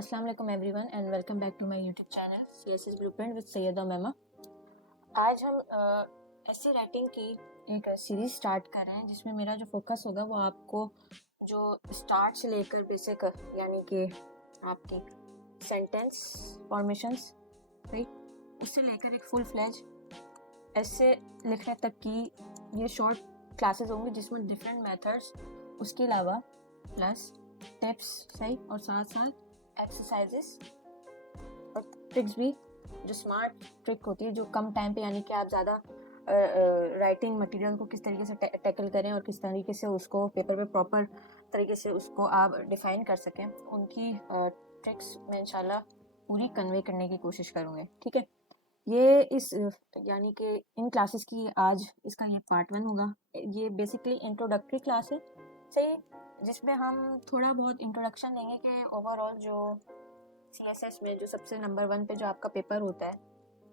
अस्सलाम वालेकुम everyone and welcome back to my YouTube channel CSS blueprint with Syeda Mema. आज हम ऐसे राइटिंग की एक सीरीज स्टार्ट कर रहे हैं जिसमें मेरा जो फोकस होगा वो आपको जो स्टार्ट से लेकर बेसिक यानी कि आपकी सेंटेंस फॉर्मेशंस राइट उससे लेकर एक फुल फ्लेज ऐसे लिखने तक की ये शॉर्ट क्लासेस होंगी जिसमें डिफरेंट मेथड्स उसके अलावा प्लस टिप्स सही और साथ साथ एक्सरसाइजेस और ट्रिक्स भी जो स्मार्ट ट्रिक होती है जो कम टाइम पे यानी कि आप ज़्यादा राइटिंग मटेरियल को किस तरीके से टैकल करें और किस तरीके से उसको पेपर पे प्रॉपर तरीके से उसको आप डिफाइन कर सकें उनकी ट्रिक्स मैं इंशाल्लाह पूरी कन्वे करने की कोशिश करूँगी। ठीक है, ये इस यानी कि इन क्लासेस की आज इसका ये पार्ट 1 होगा। ये बेसिकली इंट्रोडक्टरी क्लास है सही, जिसमें हम थोड़ा बहुत इंट्रोडक्शन देंगे कि ओवरऑल जो CSS में जो सबसे नंबर 1 पे जो आपका पेपर होता है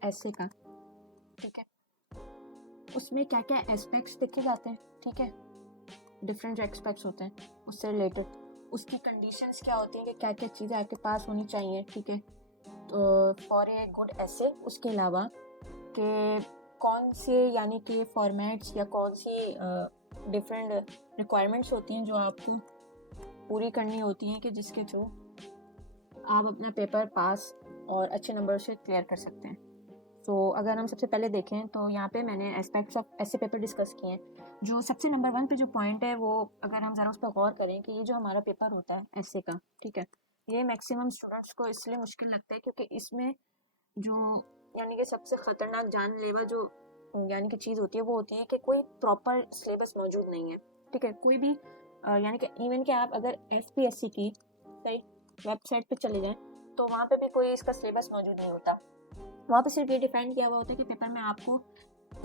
ऐसे का, ठीक है, उसमें क्या क्या एस्पेक्ट्स देखे जाते हैं, ठीक है, डिफरेंट एस्पेक्ट्स होते हैं उससे रिलेटेड, उसकी कंडीशंस क्या होती हैं कि क्या क्या चीज़ें आपके पास होनी चाहिए, ठीक है, तो फॉर ए गुड ऐसे। उसके अलावा कि कौन से यानी कि फॉर्मेट्स या कौन सी डिफरेंट रिक्वायरमेंट्स होती हैं जो आपको पूरी करनी होती हैं कि जिसके थ्रू आप अपना पेपर पास और अच्छे नंबर से क्लियर कर सकते हैं। तो अगर हम सबसे पहले देखें तो यहाँ पे मैंने एस्पेक्ट्स ऑफ ऐसे पेपर डिस्कस किए हैं। जो सबसे नंबर 1 पे जो पॉइंट है वो अगर हम ज़रा उस पर गौर करें कि ये जो हमारा पेपर होता है ऐसे का, ठीक है, ये मैक्सिमम स्टूडेंट्स को इसलिए मुश्किल लगता है क्योंकि इसमें जो यानी कि सबसे ख़तरनाक जानलेवा जो यानी कि चीज़ होती है वो होती है कि कोई प्रॉपर सिलेबस मौजूद नहीं है। ठीक है, कोई भी यानी कि इवन कि आप अगर FPSC की सही वेबसाइट पे चले जाएं तो वहाँ पे भी कोई इसका सिलेबस मौजूद नहीं होता। वहाँ पे सिर्फ ये डिफाइन किया हुआ होता है कि पेपर में आपको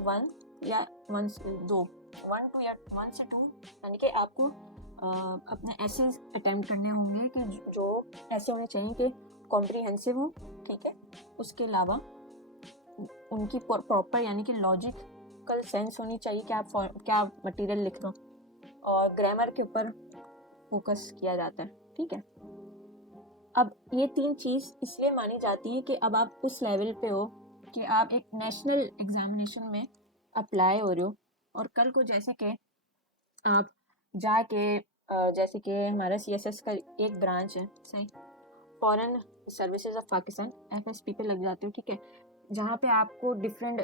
1 या 1 से 2 यानी कि आपको अपने ऐसे अटैम्प्ट करने होंगे कि जो ऐसे होने चाहिए कि कॉम्प्रिहेंसिव हो, ठीक है, उसके अलावा उनकी प्रॉपर यानी कि लॉजिकल सेंस होनी चाहिए कि आप क्या मटेरियल लिख दो, और ग्रामर के ऊपर फोकस किया जाता है। ठीक है, अब ये 3 चीज़ इसलिए मानी जाती है कि अब आप उस लेवल पे हो कि आप एक नेशनल एग्जामिनेशन में अप्लाई हो रहे हो, और कल को जैसे कि आप जाके जैसे कि हमारा CSS का एक ब्रांच है सही, foreign services of Pakistan FSP पे लग जाते हो, ठीक है, जहाँ पे आपको डिफरेंट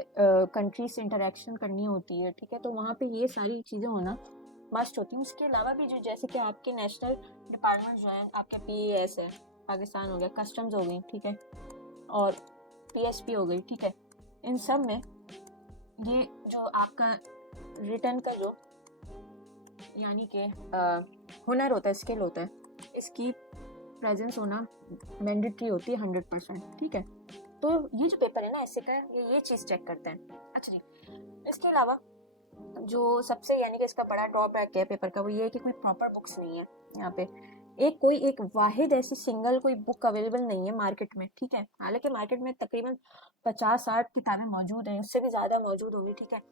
कंट्रीज से इंटरेक्शन करनी होती है, ठीक है, तो वहाँ पे ये सारी चीज़ें होना मस्ट होती हैं। उसके अलावा भी जो जैसे कि आपके नेशनल डिपार्टमेंट जो है, आपके PAS है पाकिस्तान हो गया, कस्टम्स हो गई, ठीक है, और PSP हो गई, ठीक है, इन सब में ये जो आपका रिटर्न का जो यानी कि हुनर होता है, स्किल होता है, इसकी प्रेजेंस होना मैंडेटरी होती है 100%। ठीक है, तो ये जो पेपर है ना ऐसे का, ये चीज़ चेक करते हैं। अच्छा जी, इसके अलावा जो सबसे यानी कि इसका बड़ा ड्रॉबैक है पेपर का वो ये है कि कोई प्रॉपर बुक्स नहीं है यहाँ पे। एक वाहिद ऐसी सिंगल कोई बुक अवेलेबल नहीं है मार्केट में। ठीक है, हालांकि मार्केट में तकरीबन 50-60 किताबें मौजूद हैं, उससे भी ज़्यादा मौजूद होंगी, ठीक है,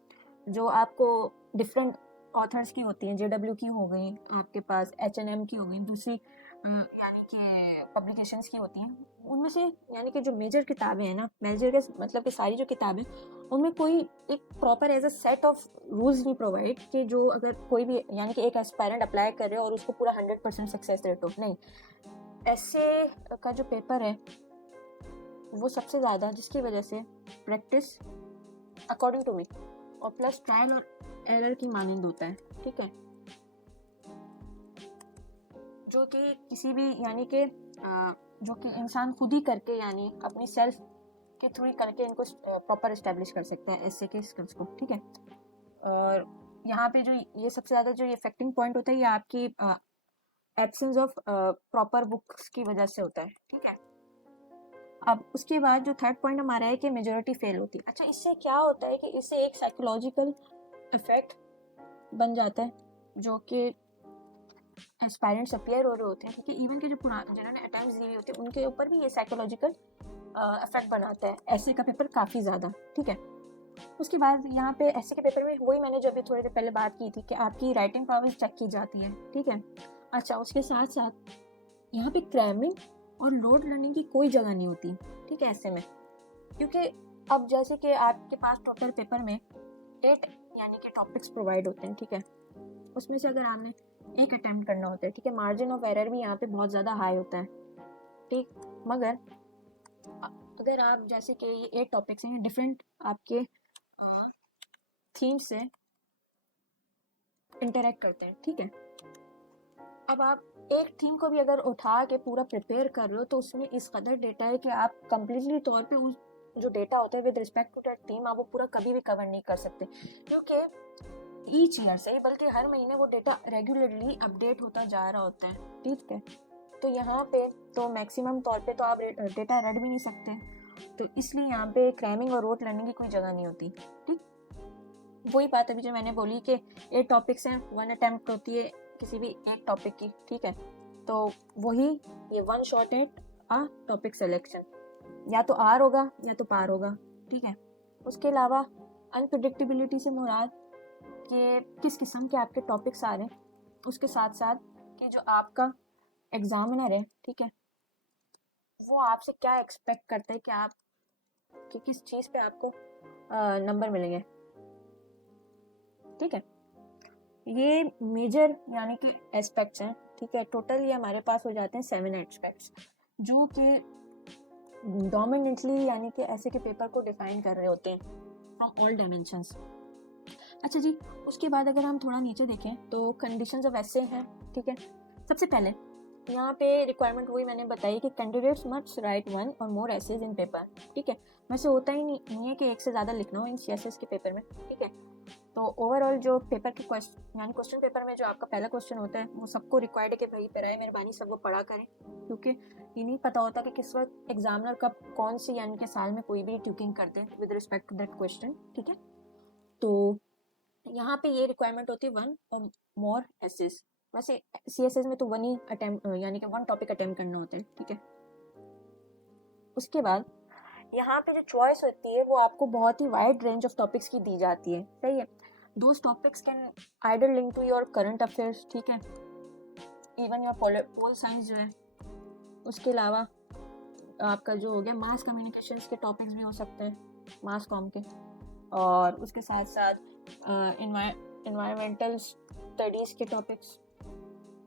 जो आपको डिफरेंट ऑथर्स की होती हैं, JW की हो गई आपके पास, H&M की हो गई, दूसरी यानी कि पब्लिकेशंस की होती हैं। उनमें से यानी कि जो मेजर किताबें हैं ना, मेजर के मतलब कि सारी जो किताबें, उनमें कोई एक proper as a set of rules नहीं प्रोवाइड कि जो अगर कोई भी यानी कि एक एस्पायरेंट अप्लाई कर रहे हो और उसको पूरा 100% सक्सेस रेट हो, नहीं। ऐसे का जो पेपर है वो सबसे ज़्यादा जिसकी वजह से प्रैक्टिस अकॉर्डिंग टू मी और प्लस ट्रायल और एरर की मानंद होता है। ठीक है, जो कि किसी भी यानी कि जो कि इंसान खुद ही करके यानी अपनी सेल्फ के थ्रू ही करके इनको प्रॉपर इस्टेब्लिश कर सकता है ऐसे के स्किल्स को। ठीक है, और यहाँ पे जो ये सबसे ज़्यादा जो इफेक्टिंग पॉइंट होता है ये आपकी एब्सेंस ऑफ प्रॉपर बुक्स की वजह से होता है। ठीक है, अब उसके बाद जो थर्ड पॉइंट हमारा है कि मेजॉरिटी फेल होती है। अच्छा, इससे क्या होता है कि इससे एक साइकोलॉजिकल इफेक्ट बन जाता है जो कि एस्पायरेंट्स अपीयर हो रहे होते हैं, क्योंकि इवन के जो जिन्होंने अटेम्प्ट्स दिए होते हैं उनके ऊपर भी ये साइकोलॉजिकल इफेक्ट बनाता है ऐसे का पेपर काफ़ी ज़्यादा। ठीक है, उसके बाद यहाँ पे ऐसे के पेपर में वही मैंने जो अभी थोड़ी देर पहले बात की थी कि आपकी राइटिंग पावर चेक की जाती है। ठीक है, अच्छा, उसके साथ साथ यहाँ पे क्रैमिंग और लोड लर्निंग की कोई जगह नहीं होती, ठीक है, ऐसे में। क्योंकि अब जैसे कि आपके पास टोटल पेपर में 8 यानी कि टॉपिक्स प्रोवाइड होते हैं, ठीक है, उसमें से अगर आपने एक अटेम्प्ट करना होता है, ठीक है, मार्जिन ऑफ एरर भी यहाँ पे बहुत ज़्यादा हाई होता है, ठीक। मगर अगर आप जैसे कि ये 8 टॉपिक्स हैं, डिफरेंट आपके थीम से इंटरेक्ट करते हैं, ठीक है। अब आप एक थीम को भी अगर उठा के पूरा प्रिपेयर कर रहे हो तो उसमें इस कदर डेटा है कि आप कंप्लीटली तौर पे उस जो डेटा होता है with respect to that theme आप वो पूरा कभी भी कवर नहीं कर सकते, क्योंकि ईच ईयर से बल्कि हर महीने वो डेटा रेगुलरली अपडेट होता जा रहा होता है, ठीक है। तो यहाँ पे तो मैक्सिमम तौर पे तो आप डेटा रट भी नहीं सकते, तो इसलिए यहाँ पे क्रैमिंग और रोट लर्निंग की कोई जगह नहीं होती, ठीक। वही बात अभी जो मैंने बोली कि 8 टॉपिक्स हैं, 1 अटेम्प्ट होती है किसी भी एक टॉपिक की, ठीक है। तो वही ये 1 shot at a topic selection, या तो आर होगा या तो पार होगा, ठीक है। उसके अलावा अनप्रिडिक्टेबिलिटी से मुराद कि किस किस्म के आपके टॉपिक्स आ रहे हैं, उसके साथ साथ कि जो आपका एग्जामिनर है, ठीक है, वो आपसे क्या एक्सपेक्ट करते हैं कि आप कि किस चीज़ पे आपको नंबर मिलेंगे, ठीक है। ये मेजर यानी कि एस्पेक्ट्स हैं, ठीक है। टोटल ये हमारे पास हो जाते हैं 7 एस्पेक्ट्स जो कि डोमिनेंटली यानी कि ऐसे के पेपर को डिफाइन कर रहे होते हैं फ्रॉम ऑल डायमेंशंस। अच्छा जी, उसके बाद अगर हम थोड़ा नीचे देखें तो कंडीशंस ऑफ ऐसे हैं, ठीक है। सबसे पहले यहाँ पे रिक्वायरमेंट वही मैंने बताई कि कैंडिडेट्स मस्ट राइट 1 और मोर एसेज इन पेपर, ठीक है। वैसे होता ही नहीं है कि एक से ज़्यादा लिखना हो इन सीएसएस के पेपर में, ठीक है। तो ओवरऑल जो पेपर के क्वेश्चन यानी क्वेश्चन पेपर में जो आपका पहला क्वेश्चन होता है वो सबको रिक्वायर्ड है कि भाई पराए मेहरबानी सब वो पढ़ा करें, क्योंकि ये नहीं पता होता कि किस वक्त एग्जामिनर कब कौन सी यानी कि साल में कोई भी ट्यूकिंग करते हैं with respect to that question, ठीक है। तो यहाँ पे ये रिक्वायरमेंट होती है 1 और मोर एसेस। वैसे सीएसएस में तो 1 ही अटेम्प्ट यानी कि 1 टॉपिक अटेम्प्ट करना होता है, ठीक है। उसके बाद यहाँ पे जो चॉइस होती है वो आपको बहुत ही वाइड रेंज ऑफ टॉपिक्स की दी जाती है, सही है। Those topics can either link to your current affairs, ठीक है, इवन योर पोल साइंस जो है। उसके अलावा आपका जो हो गया मास कम्युनिकेशंस के टॉपिक्स भी हो सकते हैं, मास कॉम के। और उसके साथ साथ इन्वायरमेंटल स्टडीज़ के टॉपिक्स,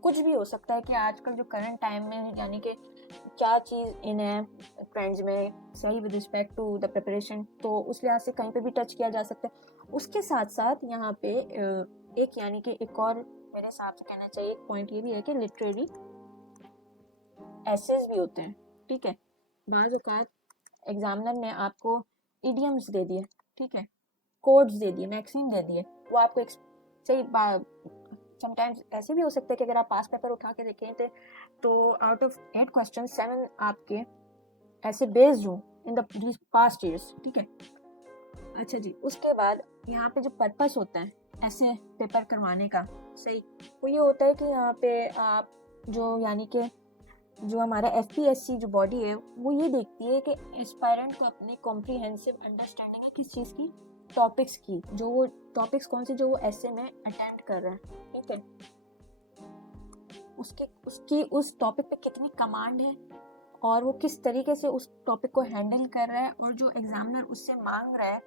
कुछ भी हो सकता है कि आजकल जो करंट टाइम में यानी कि क्या चीज़ इन है ट्रेंड्स में, सही with respect to the preparation, तो उस लिहाज से कहीं पे भी टच किया जा सकता है। उसके साथ साथ यहाँ पे एक यानी कि एक और मेरे हिसाब से कहना चाहिए एक पॉइंट ये भी है कि लिटरेरी एसेज भी होते हैं, ठीक है। बाज़ औक़ात एग्जामिनर ने आपको इडियम्स दे दिए, ठीक है, कोड्स दे दिए, मैक्सिम दे दिए, वो आपको एक सही समटाइम्स ऐसे भी हो सकता है कि अगर आप पास पेपर उठा के देखें तो आउट ऑफ 8 क्वेश्चन 7 आपके ऐसे बेस्ड हो इन द पास्ट ईयर्स, ठीक है। अच्छा जी, उसके बाद यहाँ पे जो पर्पस होता है ऐसे पेपर करवाने का, सही, वो ये होता है कि यहाँ पे आप जो यानी कि जो हमारा एफपीएससी जो बॉडी है वो ये देखती है कि एस्पायरेंट को अपनी कॉम्प्रिहेंसिव अंडरस्टैंडिंग है किस चीज़ की, टॉपिक्स की, जो वो टॉपिक्स कौन से जो वो ऐसे में अटेम्प्ट कर रहा है, ठीक है। उसकी उस टॉपिक पे कितनी कमांड है और वो किस तरीके से उस टॉपिक को हैंडल कर रहा है, और जो एग्जामिनर उससे मांग रहा है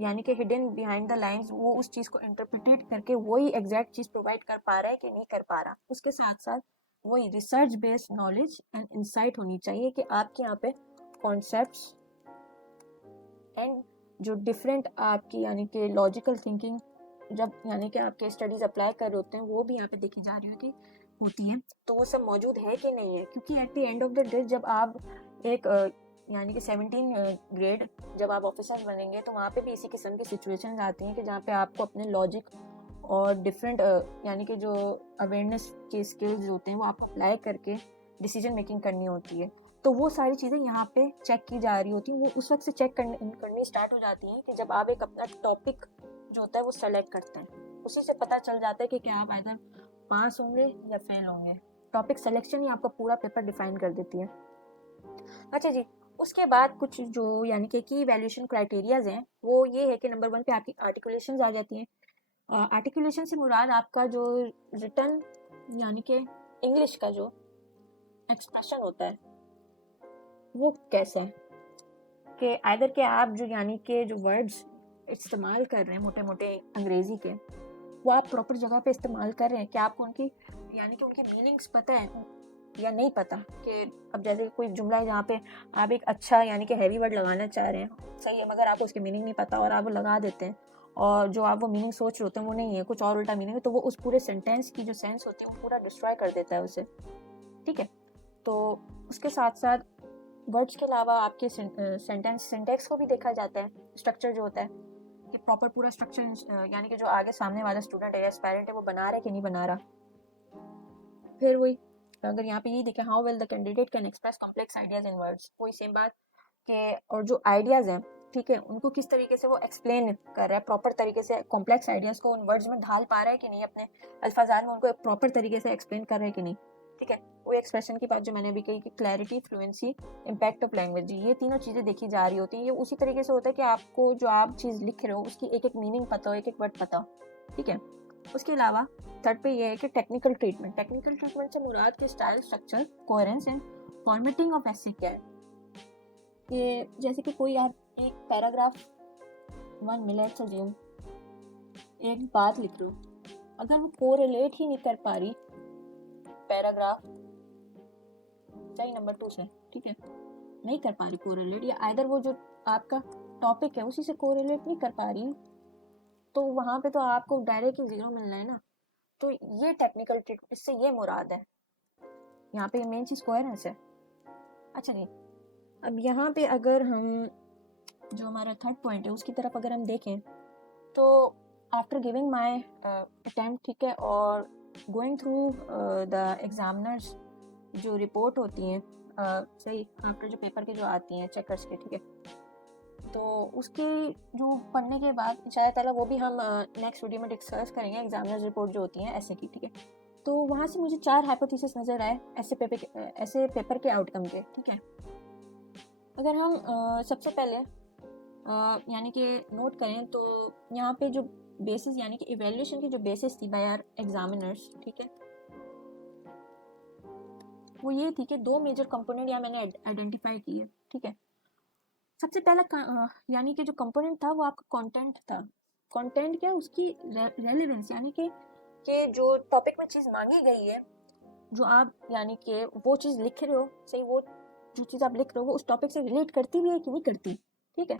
यानी कि हिडन बिहाइंड द लाइंस वो उस चीज़ को इंटरप्रिटेट करके वही एग्जैक्ट चीज़ प्रोवाइड कर पा रहा है कि नहीं कर पा रहा। उसके साथ साथ वही research based knowledge and insight होनी चाहिए कि आपके यहाँ पे कॉन्सेप्ट्स एंड जो डिफरेंट आपकी यानी कि लॉजिकल थिंकिंग जब यानी कि आपके स्टडीज अप्लाई कर रहे होते हैं वो भी यहाँ पे देखी जा रही होती है, तो वो सब मौजूद है कि नहीं है। क्योंकि at the end of the day जब आप एक यानी कि 17 ग्रेड जब आप ऑफिसर बनेंगे तो वहाँ पे भी इसी किस्म की सिचुएशंस आती हैं कि जहाँ पे आपको अपने लॉजिक और डिफरेंट यानी कि जो अवेयरनेस के स्किल्स होते हैं वो आपको अप्लाई करके डिसीजन मेकिंग करनी होती है। तो वो सारी चीज़ें यहाँ पे चेक की जा रही होती हैं, वो उस वक्त से चेक करनी स्टार्ट हो जाती हैं कि जब आप एक अपना टॉपिक जो होता है वो सेलेक्ट करते हैं। उसी से पता चल जाता है कि क्या आप आइदर पास होंगे या फेल होंगे। टॉपिक सिलेक्शन ही आपका पूरा पेपर डिफाइन कर देती है। अच्छा जी, उसके बाद कुछ जो यानी कि की वैल्यूएशन क्राइटेरियाज हैं वो ये है कि नंबर 1 पे आपकी आर्टिकुलेशंस आ जाती हैं। आर्टिकुलेशन से मुराद आपका जो रिटन यानी कि इंग्लिश का जो एक्सप्रेशन होता है वो कैसे है कि आइदर के आप जो यानी कि जो वर्ड्स इस्तेमाल कर रहे हैं मोटे मोटे अंग्रेज़ी के, वो आप प्रॉपर जगह पे इस्तेमाल कर रहे हैं, क्या आपको उनकी यानी कि उनकी मीनिंग्स पता है या नहीं पता। कि अब जैसे कोई जुमला है जहाँ पे आप एक अच्छा यानी कि हैवी वर्ड लगाना चाह रहे हैं, सही है, मगर आपको उसकी मीनिंग नहीं पता और आप वो लगा देते हैं, और जो आप वो मीनिंग सोच रहे होते हैं वो नहीं है, कुछ और उल्टा मीनिंग है, तो वो उस पूरे सेंटेंस की जो सेंस होती है वो पूरा डिस्ट्रॉय कर देता है उसे। ठीक है, तो उसके साथ साथ वर्ड्स के अलावा आपके सेंटेंस सिंटेक्स को भी देखा जाता है, स्ट्रक्चर जो होता है कि प्रॉपर पूरा स्ट्रक्चर यानी कि जो आगे सामने वाला स्टूडेंट है या एस्पायरेंट है वो बना रहा है कि नहीं बना रहा। फिर वही अगर यहाँ पे ये देखें, how well the candidate can express complex ideas in words, वही सेम बात के, और जो आइडियाज हैं, ठीक है, उनको किस तरीके से वो एक्सप्लेन कर रहा है, प्रॉपर तरीके से कॉम्प्लेक्स आइडियाज को उन वर्ड्स में ढाल पा रहा है कि नहीं, अपने अल्फाजात में उनको प्रॉपर तरीके से एक्सप्लेन कर रहा है कि नहीं। ठीक है, वो एक्सप्रेशन की बात जो मैंने अभी कही कि clarity, fluency, impact of language, ये तीनों चीज़ें देखी जा रही होती हैं। ये उसी तरीके से होता है कि आपको जो आप चीज़ लिख रहे हो उसकी एक एक मीनिंग पता हो, एक एक वर्ड पता हो। ठीक है, उसके अलावा थर्ड पे ये है कि टेक्निकल ट्रीटमेंट। टेक्निकल ट्रीटमेंट से मुराद के style, structure, coherence and formatting of ऐसे क्या है कि जैसे कि कोई आप एक पैराग्राफ 1 मिनट से जो एक बात लिख रहे हो, अगर वो कोरिलेट ही नहीं कर पा रही पैराग्राफ चाहे नंबर 2 से, ठीक है, नहीं कर पा रही कोरिलेट, या आइदर वो जो आपका टॉपिक है उसी से कोरिलेट नहीं कर पा रही, तो वहाँ पे तो आपको डायरेक्ट 0 मिलना है ना। तो ये टेक्निकल ट्रीटमेंट, इससे ये मुराद है, यहाँ पे मेन चीज़ कोहेरेंस है। अच्छा नहीं, अब यहाँ पे अगर हम जो हमारा थर्ड पॉइंट है उसकी तरफ अगर हम देखें, तो आफ्टर गिविंग माय अटेम्प्ट, ठीक है, और गोइंग थ्रू द एग्जामिनर्स जो रिपोर्ट होती हैं, सही, आफ्टर जो पेपर के जो आती हैं चेकर्स के, ठीक है, तो उसकी जो पढ़ने के बाद इंशाअल्लाह ताला वो भी हम नेक्स्ट वीडियो में डिस्कस करेंगे, एग्जामिनर्स रिपोर्ट जो होती हैं ऐसे की, ठीक है। तो वहाँ से मुझे 4 हाइपोथेसिस नज़र आए ऐसे पेपर के आउटकम के। ठीक है, अगर हम सबसे पहले यानी कि नोट करें तो यहाँ पे जो बेसिस यानी कि इवेल्युएशन की जो बेसिस थी बाय आवर एग्जामिनर्स, ठीक है, वो ये थी कि 2 मेजर कंपोनेंट यहाँ मैंने आइडेंटिफाई किए। ठीक है, सबसे पहला यानी कि जो कंपोनेंट था वो आपका कंटेंट था। कंटेंट क्या, उसकी रेलेवेंस, यानी कि जो टॉपिक में चीज़ मांगी गई है, जो आप यानी कि वो चीज़ लिख रहे हो, सही, वो जो चीज़ आप लिख रहे हो वो उस टॉपिक से रिलेट करती भी है कि नहीं करती। ठीक है,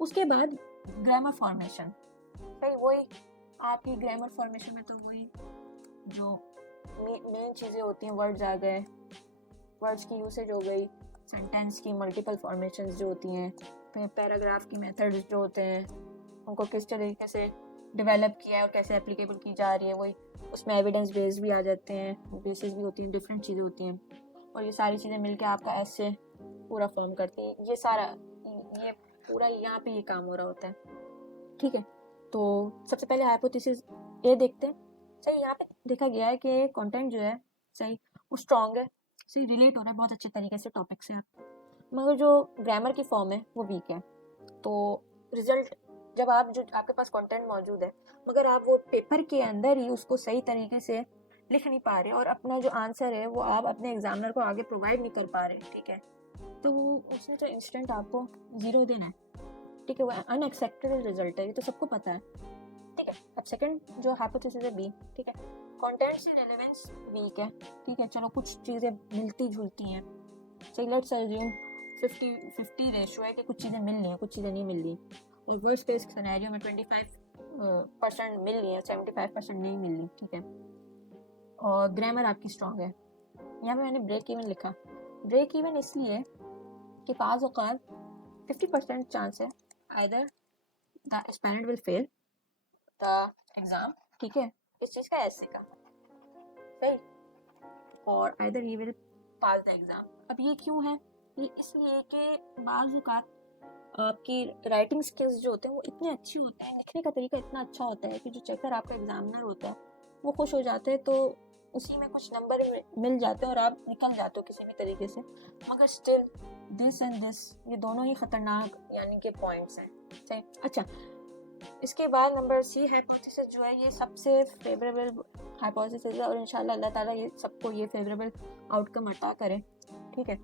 उसके बाद ग्रामर फॉर्मेशन, सही, वही आपकी ग्रामर फॉर्मेशन में तो वही जो मेन चीज़ें होती हैं, वर्ड्स आ गए, वर्ड्स की यूसेज हो गई, सेंटेंस की मल्टीपल फॉर्मेशंस जो होती हैं, फिर पैराग्राफ की मेथड्स जो होते हैं उनको किस तरीके से डेवलप किया है और कैसे एप्लीकेबल की जा रही है, वही उसमें एविडेंस बेस्ड भी आ जाते हैं, बेसिस भी होती हैं, डिफरेंट चीज़ें होती हैं, और ये सारी चीज़ें मिलके आपका ऐसे पूरा फॉर्म करती हैं। ये सारा ये पूरा यहाँ पे ये काम हो रहा होता है। ठीक है, तो सबसे पहले हाइपोथेसिस ये देखते हैं, सही, यहाँ पे देखा गया है कि कंटेंट जो है, सही, वो स्ट्रॉन्ग है, सही, रिलेट हो रहा है बहुत अच्छे तरीके से टॉपिक से आप, मगर जो ग्रामर की फॉर्म है वो वीक है। तो रिजल्ट, जब आप जो आपके पास कंटेंट मौजूद है मगर आप वो पेपर के अंदर ही उसको सही तरीके से लिख नहीं पा रहे और अपना जो आंसर है वो आप अपने एग्जामिनर को आगे प्रोवाइड नहीं कर पा रहे, ठीक है, तो उसने तो इंस्टेंट आपको 0 देना है। ठीक है, वो अनएक्सेप्टेबल रिजल्ट है, ये तो सबको पता है। ठीक है, अब सेकंड जो हाइपोथेसिस है बी, ठीक है, कंटेंट से रेलेवेंस वीक है। ठीक है, चलो कुछ चीज़ें मिलती जुलती हैं, सही, लेट्स अज्यूम 50-50 रेशियो है कि कुछ चीज़ें मिल रही हैं, कुछ चीज़ें नहीं मिल रही, और वर्स्ट केस सिनेरियो में 25% मिल रही है, 75% नहीं मिल रही। ठीक है, और ग्रामर आपकी स्ट्रॉन्ग है। यहाँ पे मैंने ब्रेक इवन लिखा, ब्रेक इवन इसलिए कि पास औकात 50% चांस है either the aspirant will fail the exam, ठीक है, इस चीज़ का ऐसे का, सही, और either he will pass the exam. अब ये क्यों है, ये इसलिए कि बाज़ औक़ात आपकी राइटिंग स्किल्स जो होते हैं वो इतने अच्छे होते हैं, लिखने का तरीका इतना अच्छा होता है कि जो चेकर आपका एग्जामिनर होता है वो खुश हो जाते हैं, तो उसी में कुछ नंबर मिल जाते हैं और आप निकल जाते हो किसी भी तरीके से। मगर स्टिल दिस एंड दिस, ये दोनों ही खतरनाक यानी कि पॉइंट्स हैं, सही। अच्छा, इसके बाद नंबर सी हाइपोथेसिस जो है ये सबसे फेवरेबल हाइपोथेसिस है, और इंशाल्लाह अल्लाह ताला ये सबको ये फेवरेबल आउटकम अता करे। ठीक है,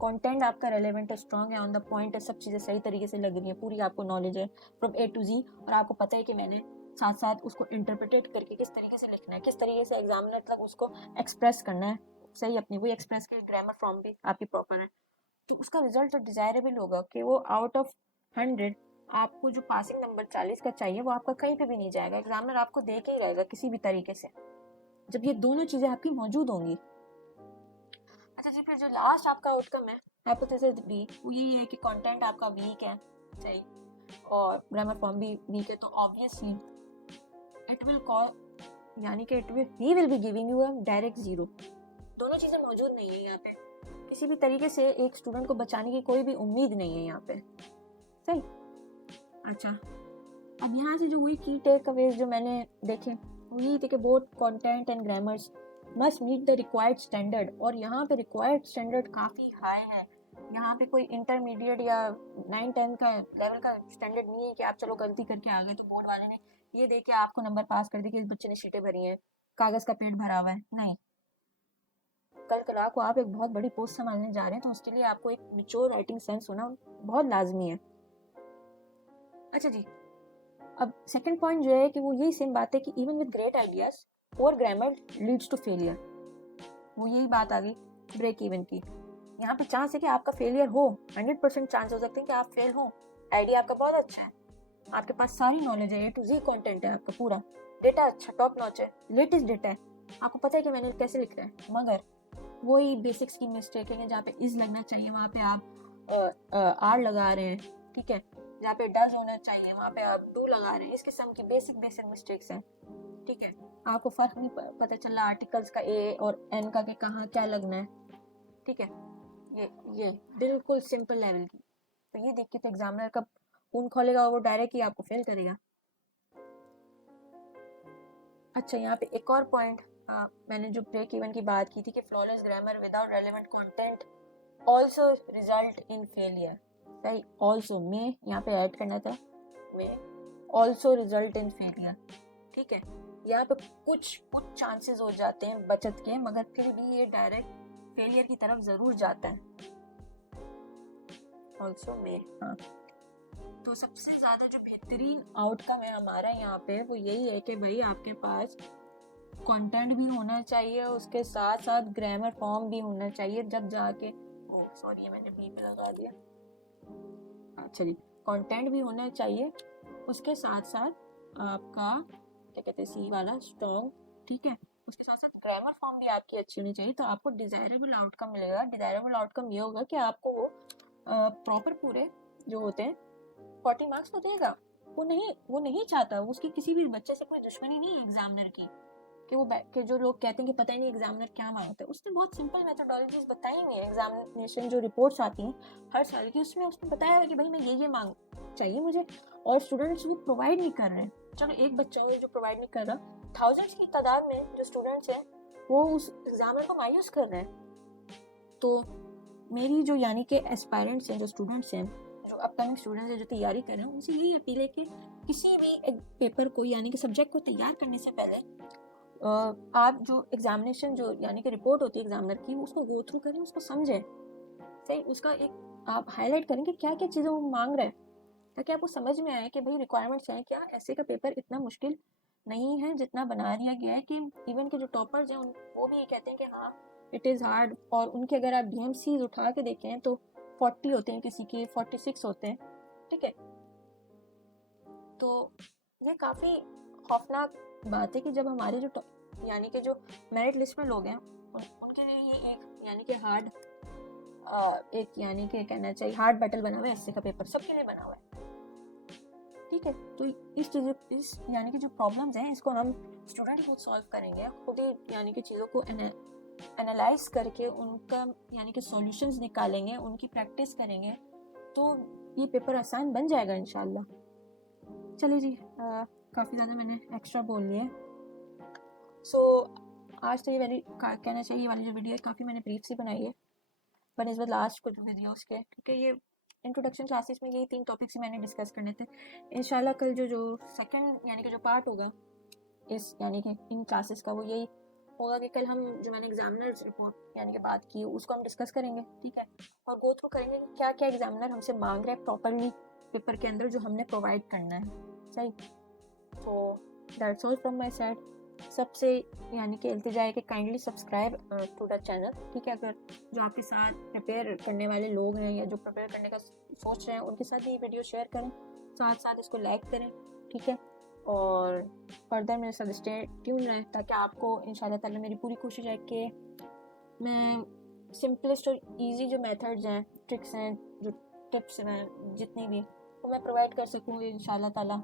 कंटेंट आपका रेलेवेंट है, स्ट्रांग है, ऑन द पॉइंट है, सब चीज़ें सही तरीके से लग रही है, पूरी आपको नॉलेज है फ्रॉम ए टू जी, और आपको पता है कि मैंने साथ साथ उसको इंटरप्रिटेट करके किस तरीके से लिखना है, किस तरीके से एग्जामिनर तक उसको एक्सप्रेस करना है सही, अपनी वही एक्सप्रेस के ग्रामर फॉर्म भी आपकी प्रॉपर है, तो उसका रिजल्ट तो डिजायरेबल होगा कि वो आउट ऑफ 100 आपको जो पासिंग नंबर 40 का चाहिए वो आपका कहीं पे भी नहीं जाएगा, एग्जामिनर आपको दे के ही रहेगा किसी भी तरीके से, जब ये दोनों चीजें आपकी मौजूद होंगी। अच्छा जी, फिर जो लास्ट आपका आउटकम है हाइपोथेसिस बी, वो यही है कि कंटेंट आपका वीक है, सही, और ग्रामर फॉर्म भी वीक है, तो ऑब्वियसली इट विल कॉल यानी कि he will be giving you a direct zero. दोनों चीजें मौजूद नहीं है यहाँ पे, किसी भी तरीके से एक स्टूडेंट को बचाने की कोई भी उम्मीद नहीं है यहाँ पे, सही। अच्छा, अब यहाँ से जो वही की टेक अवेज जो मैंने देखे वो यही थे कि both content and grammars must meet the required standard, और यहाँ पे रिक्वायर्ड स्टैंडर्ड काफ़ी हाई है, यहाँ पे कोई इंटरमीडिएट या 9-10 का लेवल का स्टैंडर्ड नहीं है कि आप चलो गलती करके आ गए तो बोर्ड वाले ने ये दे के आपको नंबर पास कर दिया कि इस बच्चे ने शीटें भरी हैं, कागज़ का पेट भरा हुआ है, नहीं। कल कला को आप एक बहुत बड़ी पोस्ट संभालने जा रहे हैं तो उसके लिए आपको एक मैच्योर राइटिंग सेंस होना बहुत लाजमी है। अच्छा जी, अब सेकंड पॉइंट जो है कि वो यही सेम बात है कि even with great ideas poor grammar leads to failure, वो यही बात आ गई ब्रेक इवन की। यहाँ पे चांस है कि आपका फेलियर हो, 100% चांस हो सकते हैं कि आप फेल हो, आइडिया आपका बहुत अच्छा है, आपके पास सारी नॉलेज है, ए टू जी कंटेंट है आपका पूरा, डेटा अच्छा टॉप नॉच है, लेटेस्ट डेटा है, आपको पता है कि मैंने कैसे लिख रहा है, मगर वही बेसिक्स की मिस्टेक है, जहाँ पे इज लगना चाहिए वहाँ पे आप आर लगा रहे हैं, ठीक है, जहाँ पे डज होना चाहिए वहाँ पे आप डू लगा रहे हैं, इस किस्म की बेसिक मिस्टेक्स हैं, ठीक है। आपको फर्क नहीं पता चल रहा आर्टिकल्स का ए और एन का के कहाँ क्या लगना है, ठीक है, ये बिल्कुल सिंपल लेवल की, तो ये देख के तो एग्जामिनर का खून खोलेगा और वो डायरेक्ट ही आपको फेल करेगा। अच्छा, यहाँ पे एक और पॉइंट, मैंने जो ब्रेक इवन की बात की थी कि flawless grammar without relevant content also result in failure, सही, ऑल्सो में यहाँ पे ऐड करना था, में ऑल्सो रिजल्ट इन फेलियर, ठीक है, यहाँ पे कुछ चांसेस हो जाते हैं बचत के, मगर फिर भी ये डायरेक्ट फेलियर की तरफ जरूर जाता है, ऑल्सो में, हाँ। तो सबसे ज्यादा जो बेहतरीन आउटकम है हमारा यहाँ पे वो यही है कि भाई आपके पास कंटेंट भी होना चाहिए, उसके साथ साथ ग्रामर फॉर्म भी होना चाहिए, जब जाके सॉरी मैंने बी पे लगा दिया, अच्छा जी, कंटेंट भी होना चाहिए, उसके साथ साथ आपका क्या कहते हैं सी वाला स्ट्रॉन्ग, ठीक है, उसके साथ साथ ग्रामर फॉर्म भी आपकी अच्छी होनी चाहिए, तो आपको डिजायरेबल आउटकम मिलेगा। डिजायरेबल आउटकम ये होगा कि आपको वो प्रॉपर पूरे जो होते हैं 40 मार्क्स तो देगा, वो नहीं चाहता, उसकी किसी भी बच्चे से कोई दुश्मनी नहीं है एग्जामिनर की, कि वो कि जो लोग कहते हैं कि पता ही नहीं एग्जामिनर क्या मांगता है, उसने बहुत सिंपल मेथोडोलॉजीज बताई हुई है, एग्जामिनेशन जो रिपोर्ट्स आती हैं हर साल की उसमें उसने बताया है कि भाई मैं ये मांग चाहिए मुझे, और स्टूडेंट्स वो प्रोवाइड नहीं कर रहे हैं, चलो एक बच्चा है जो प्रोवाइड नहीं कर रहा, थाउजेंड्स की तादाद में जो स्टूडेंट्स हैं वो उस एग्जामिनर को मायूस कर रहे हैं। तो मेरी जो यानी कि एस्पायरेंट्स हैं, जो स्टूडेंट्स हैं, जो अपकमिंग स्टूडेंट्स हैं, जो तैयारी कर रहे हैं, उनसे यही अपील है कि किसी भी एक पेपर को यानी कि सब्जेक्ट को तैयार करने से पहले आप जो एग्जामिनेशन जो यानी कि रिपोर्ट होती है एग्जामिनर की, उसको गो थ्रू करें, उसको समझें, सही, उसका एक आप हाईलाइट करें कि क्या क्या चीज़ें वो मांग रहे हैं, ताकि आपको समझ में आए कि भाई रिक्वायरमेंट्स हैं क्या, ऐसे का पेपर इतना मुश्किल नहीं है जितना बना दिया गया है, कि इवन के जो टॉपर्स हैं वो भी ये कहते हैं कि हाँ इट इज़ हार्ड, और उनके अगर आप DMCs उठा के देखें तो 40 होते हैं, किसी के 46 होते हैं, ठीक है। तो ये काफ़ी खौफनाक बात है कि जब हमारे जो यानी कि जो मेरिट लिस्ट में लोग हैं उनके लिए ये एक यानी कि हार्ड एक यानी कि कहना चाहिए हार्ड बैटल बना हुआ है, ऐसे का पेपर सबके लिए बना हुआ है, ठीक है। तो इस यानी कि जो प्रॉब्लम्स हैं इसको हम स्टूडेंट खुद सॉल्व करेंगे, खुद ही यानी कि चीज़ों को एनालाइज करके उनका यानी कि सॉल्यूशंस निकालेंगे, उनकी प्रैक्टिस करेंगे, तो ये पेपर आसान बन जाएगा इंशाल्लाह। चलिए जी, काफ़ी ज़्यादा मैंने एक्स्ट्रा बोल लिया। सो आज तो ये वाली कहना चाहिए ये वाली जो वीडियो है काफ़ी मैंने ब्रीफ सी बनाई है, बनस्बत लास्ट कुछ वीडियोस के, क्योंकि ये इंट्रोडक्शन क्लासेस में यही 3 टॉपिक्स ही मैंने डिस्कस करने थे। इंशाल्लाह कल जो सेकंड यानी कि जो पार्ट होगा इस यानी कि इन क्लासेस का वो यही होगा कि कल हम जो मैंने एग्जामिनर्स रिपोर्ट यानी कि बात की उसको हम डिस्कस करेंगे, ठीक है, और गो थ्रू करेंगे कि क्या क्या एग्जामिनर हमसे मांग रहे हैं प्रॉपरली पेपर के अंदर जो हमने प्रोवाइड करना है, सही। तो that's all from my side. सबसे यानी कि इल्तिजा है कि kindly subscribe to the channel, ठीक है। अगर जो आपके साथ प्रिपेयर करने वाले लोग हैं या जो प्रिपेयर करने का सोच रहे हैं उनके साथ ये वीडियो शेयर करें, साथ साथ इसको लाइक करें, ठीक है। और फर्दर मेरे साथ स्टे ट्यून रहें ताकि आपको इंशाल्लाह ताला मेरी पूरी कोशिश है कि मैं सिंपलेस्ट और इजी जो मेथड्स हैं, ट्रिक्स हैं, जो टिप्स हैं जितनी भी, वो मैं प्रोवाइड कर सकूँ इंशाल्लाह ताला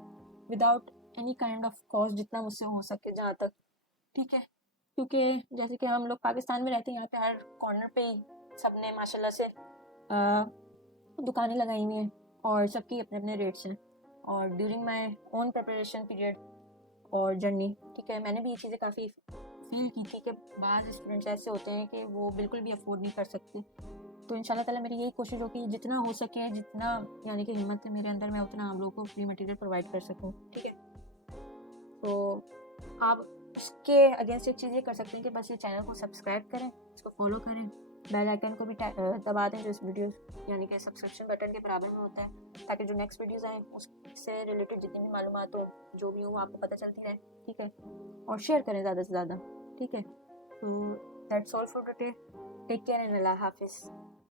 without any kind of cost, जितना मुझसे हो सके जहाँ तक, ठीक है। क्योंकि जैसे कि हम लोग पाकिस्तान में रहते हैं, यहाँ पे हर कॉर्नर पे ही सब ने माशाल्लाह से दुकानें लगाई हुई हैं और सबकी अपने अपने रेट्स हैं। और during my own preparation period और जर्नी, ठीक है, मैंने भी ये चीज़ें काफ़ी फील की थी कि बाज़ स्टूडेंट्स ऐसे होते हैं कि वो बिल्कुल भी अफोर्ड नहीं कर सकते। तो इंशाल्लाह ताला मेरी यही कोशिश होगी जितना हो सके, जितना यानी कि हिम्मत है मेरे अंदर, मैं उतना आप लोगों को फ्री मटेरियल प्रोवाइड कर सकूँ, ठीक है। तो आप इसके अगेंस्ट एक चीज़ ये कर सकते हैं कि बस ये चैनल को सब्सक्राइब करें, इसको फॉलो करें, बेल आइकन को भी दबा दें जो इस वीडियो यानी कि सब्सक्रिप्शन बटन के बराबर में होता है, ताकि जो नेक्स्ट वीडियोज़ आएँ उससे रिलेटेड जितनी भी मालूमात हो, जो भी हो, वो आपको पता चलती रहे, ठीक है। और शेयर करें ज़्यादा से ज़्यादा, ठीक है। तो that's all for today, take care and अल्लाह हाफिज़।